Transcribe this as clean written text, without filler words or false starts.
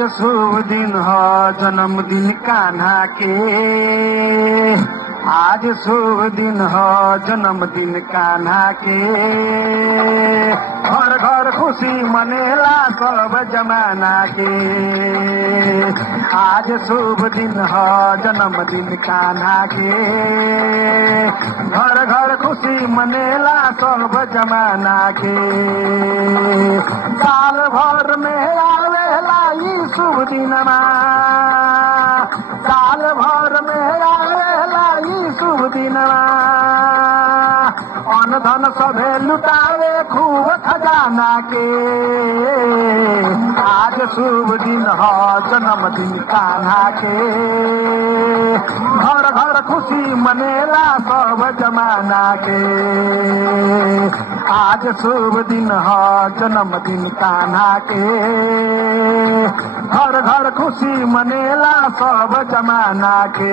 आज शुभ दिन हो जन्मदिन कान्हा के। आज शुभ दिन हो जन्मदिन कान्हा के। घर घर खुशी मनेला सब जमाना के। आज शुभ दिन हो जन्मदिन कान्हा के। घर घर खुशी मनेला सब जमाना के। साल भर में आवेला ई शुभ दिनमा। साल भर में आवेला ई शुभ दिनमा। अन्न धन सभे लुटावे खूब खजाना के। आज शुभ दिन हो जन्मदिन कान्हा के। घर घर खुशी मनेला सब जमाना के। आज शुभ दिन हो जन्मदिन कान्हा के। घर घर खुशी मनेला सब जमाना के।